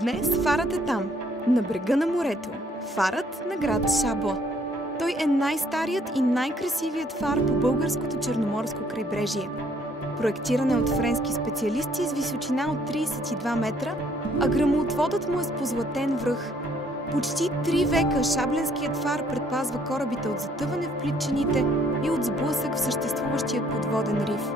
Днес фарът е там, на брега на морето. Фарът на град Шабла. Той е най-старият и най-красивият фар по българското черноморско крайбрежие. Проектиран е от френски специалисти с височина от 32 метра, а гръмоотводът му е с позлатен връх. Почти 3 века шабленският фар предпазва корабите от затъване в плитчините и от сблъсък в съществуващият подводен риф.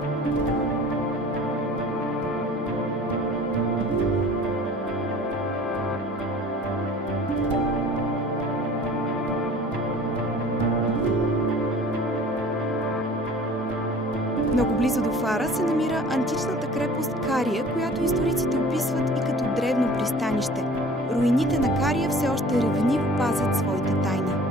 Много близо до фара се намира античната крепост Кария, която историците описват и като древно пристанище. Руините на Кария все още ревниво пазят своите тайни.